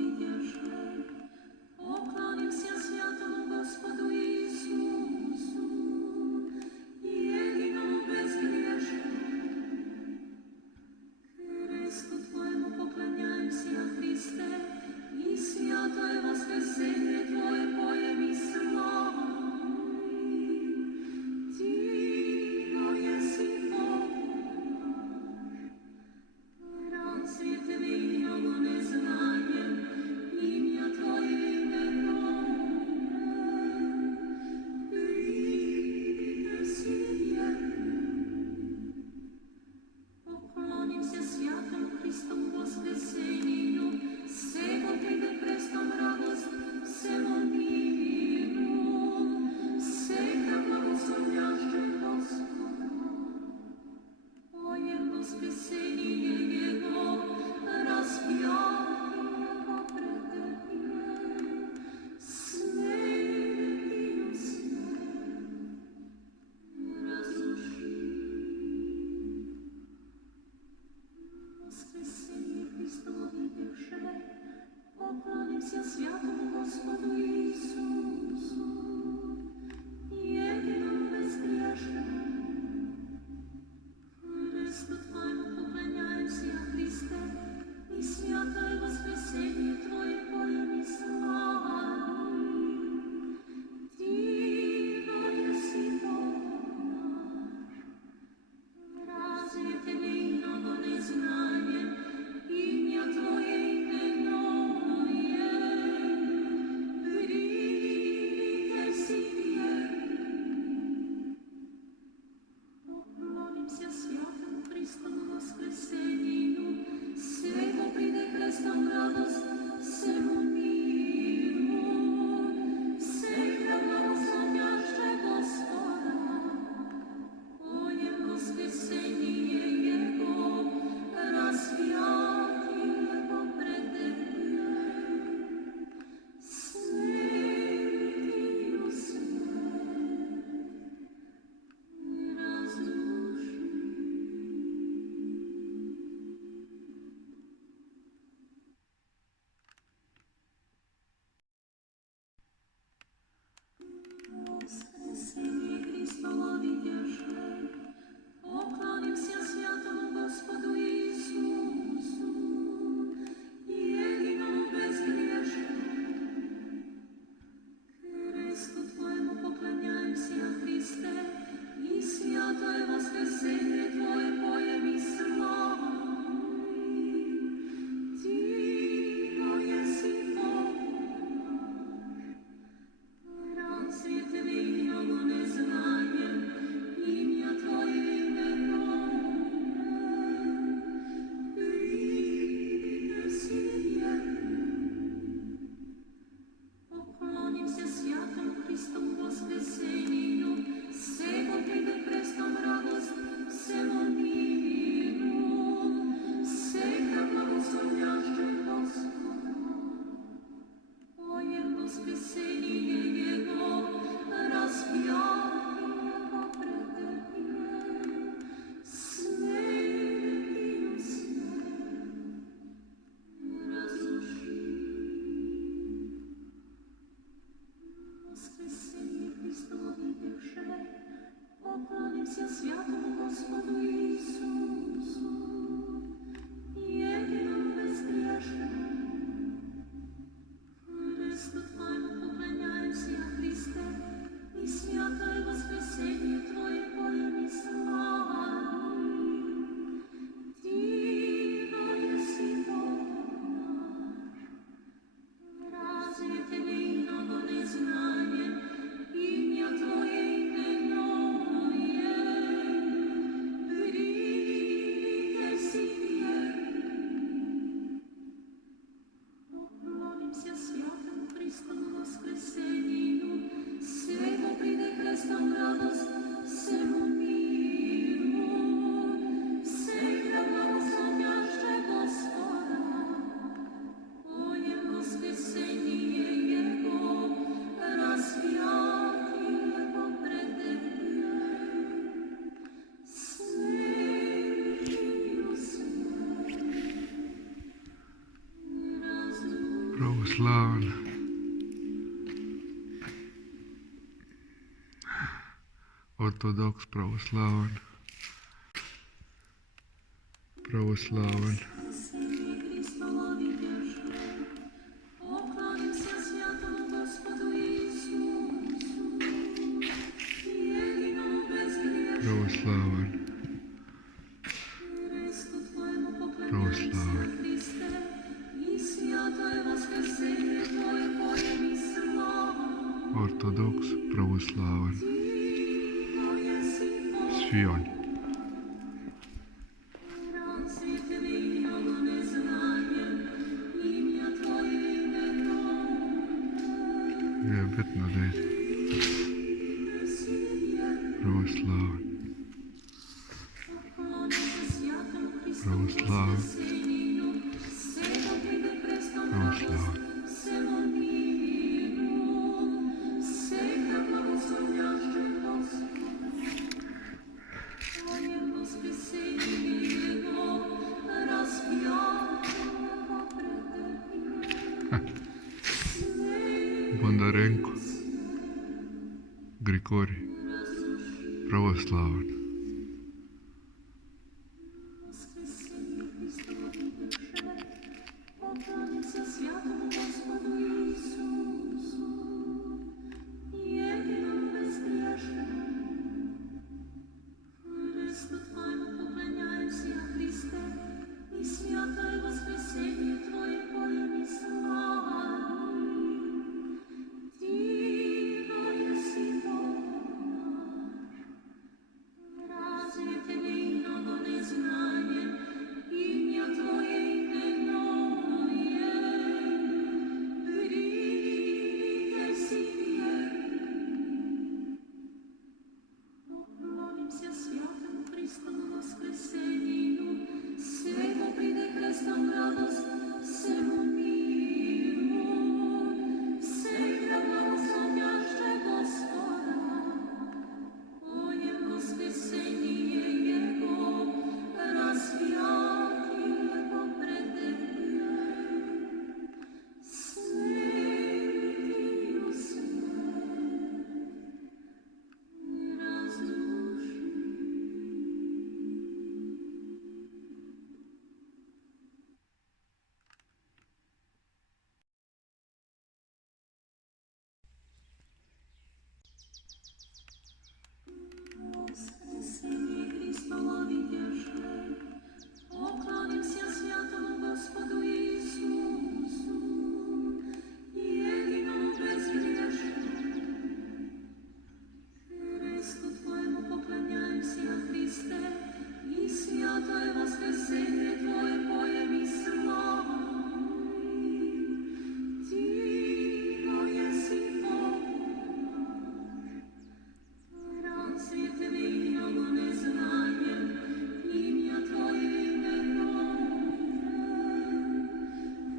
відірши. Поклонимся святому Господу Ісусу, єдиному безгрешному. Христу Твоему поклоняемся, Христе, и святое воскресение Твое поем и славим. Диво еси Бог наш, разве Твоему незнанием имя Твое именуем? Ты сие. Поклонимся святому Христову воскресению, сего прийде престом радость всему миру, сека благословляще Господа. Поем воскресение Его, распятого претерпел, смертью смерть разрушил. Воскресение Христово відірши, поклонимся святому Господу Ісусу, єдиному безгрешному. Христу Твоему поклоняемся, Христе, и святое воскресение православен, ортодокс, православен, православен, Спасение Христово видяше, поклонимся святому Господу Иисусу, единому безгрешному, православен, Христу Твоему поклоняемся, православен, Христе, и святое воскресение Твое поем и слава. ортодокс, православен, Диво еси свьон, разве твоего незнанием имя Твое именное? віобітна десь, православен, Поклонимся святому Христу православен, воскресению, всего прийде престол православен, всему миру, всех благословлящих Господа, Твоем воскресении Его распятого претерпел. Бондаренко, Григорій, православен, Воскресение Христово видяше, поклонимся святому Господу Иисусу, единому безгрешному. Христу Твоему поклоняемся, Христе, и святое воскресение Твое поем и славим. Диво еси Бог наш, разве Тебе иного не знаем, имя Твое именное? Приди себе. Поклонимся святому Христову воскресению, всего прийде крестом радость всему миру, всех благословяще Господа, поем воскресение Его, распятие претерпел. Святый Воскресение Христово видяше, поклонимся святому Господу Иисусу, единому безгрешному. Христу Твоему поклоняемся, Христе, и святое воскресение Твое поем и славим. Диво еси Бог наш, разве Тебе иного не знаем, имя Твое именное?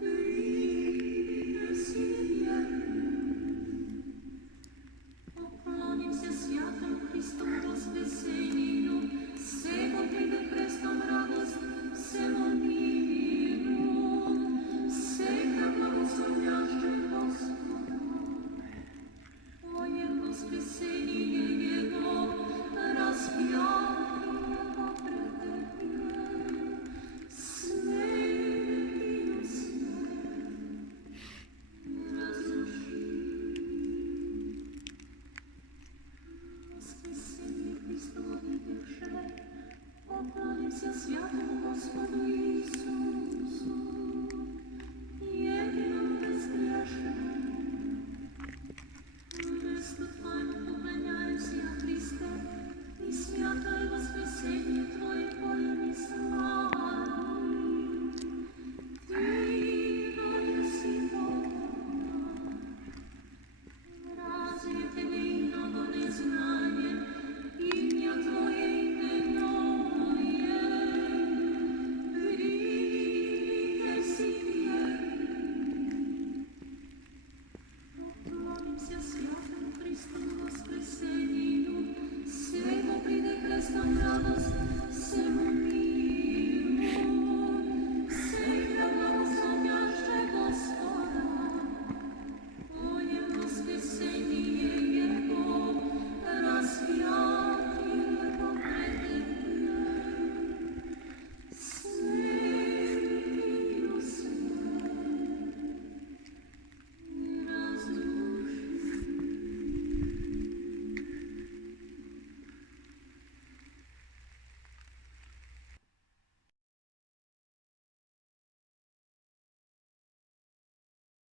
Приди себе. Поклонимся святому Христову воскресению, всего прийде крестом радость всему миру, всех благословлящих Господа, поем воскресение Его, распятого претерпел. Святый разруши. Воскресение Христово видяше, поклонимся святому Господу Иисусу,